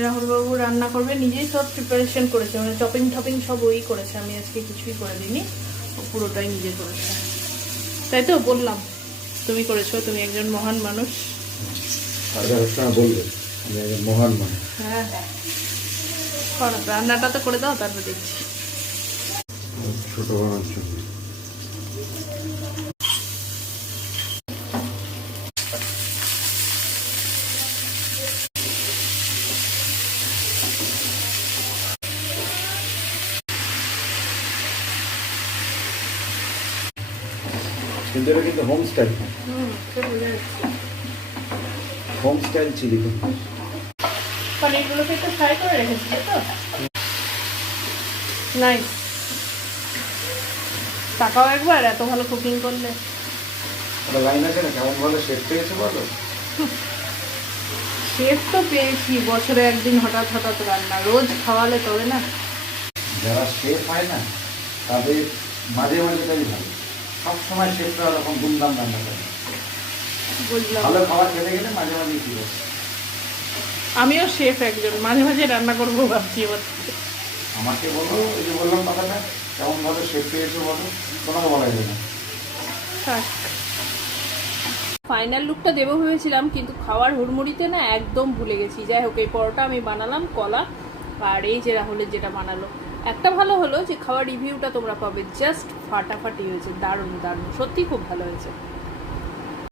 রাহুল বাবু রান্না করবে, নিজেই সব প্রিপারেশন করেছে, মানে চপিং টপিং সব ওই করেছে, আমি আজকে কিছুই করে দিইনি, ও পুরোটাই নিজে করেছে। তাই তো বললাম, তুমি করেছো, তুমি একজন মহান মানুষ। বলবে আমি একজন মহান মানুষ। হ্যাঁ হ্যাঁ, করো, রান্নাটা তো করে দাও, তারপর দেখছি। ছোট বানার জন্য কিন্তু এটা কিন্তু home style, home style chilli. পনিরগুলোকে একটু ফ্রাই করে রেখেছিলে তো? নাইস। তাকাও একবার, এত ভালো কুকিং করলে। একটা লাইন আছে না, কেমন ভালো শেফ পেয়েছে বলো। শেফ তো পেয়েছি, বছরে একদিন হঠাৎ হঠাৎ রান্না, রোজ খাওয়ালে তবে না। যারা শেফ হয় না তাদের মাঝে মাঝে তাই ভালো, সবসময় শেফরা ওরকম দুমদাম রান্না করে। বুঝলাম, ভালো খাবার খেতে গেলে মাঝে মাঝে কি করে। আমিও শেফ একজন, মাঝে মাঝে রান্না করবো ভাবছি এবার। আমাকে বলো, ওই যে বললাম কথাটা, কেমন ভালো শেফ পেয়েছো বলো, তোমাকে বলা যাবে না। ফাইনাল লুকটা দেবো ভেবেছিলাম, কিন্তু খাওয়ার হুড়মুড়িতে না একদম ভুলে গেছি। যাই হোক, এই পরোটা আমি বানালাম, কলা আর এই যে রাহুলের যেটা বানালো। একটা ভালো হলো যে খাওয়ার রিভিউটা তোমরা পাবে, জাস্ট ফাটাফাটি হয়েছে, দারুণ দারুণ, সত্যি খুব ভালো হয়েছে।